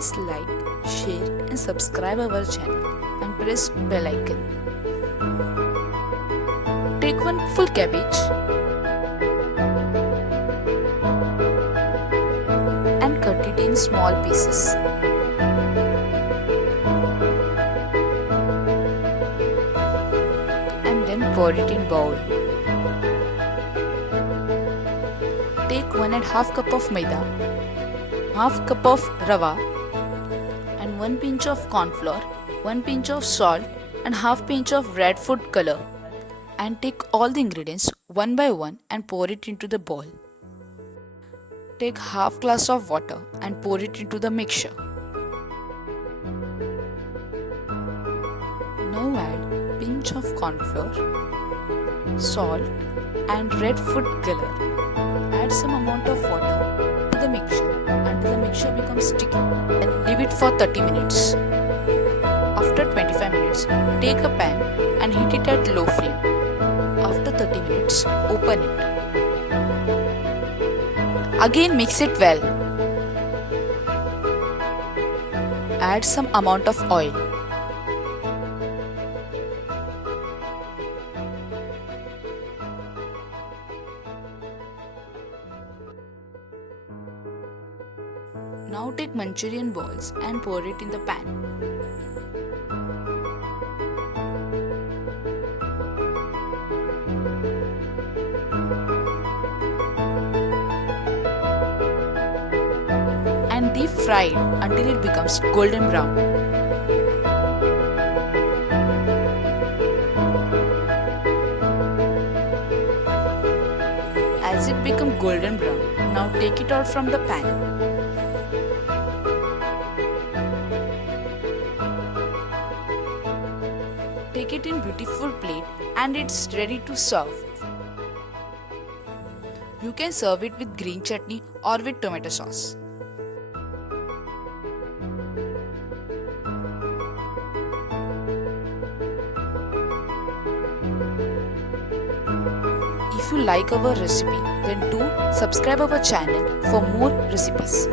Please like, share and subscribe our channel and press bell icon. Take one full cabbage and cut it in small pieces. And then pour it in bowl. Take 1.5 cup of maida, half cup of rava and 1 pinch of corn flour, 1 pinch of salt and half pinch of red food color, and take all the ingredients one by one and pour it into the bowl. Take half glass of water and pour it into the mixture. Now add pinch of corn flour, salt and red food color. Add some amount of water to the mixture until the mixture becomes sticky and leave it for 30 minutes. After 25 minutes, take a pan and heat it at low flame. After 30 minutes, open it. Again mix it well. Add some amount of oil. Now take manchurian balls and pour it in the pan. And deep fry it until it becomes golden brown. As it becomes golden brown, now take it out from the pan. Take it in beautiful plate and it's ready to serve. You can serve it with green chutney or with tomato sauce. If you like our recipe, then do subscribe our channel for more recipes.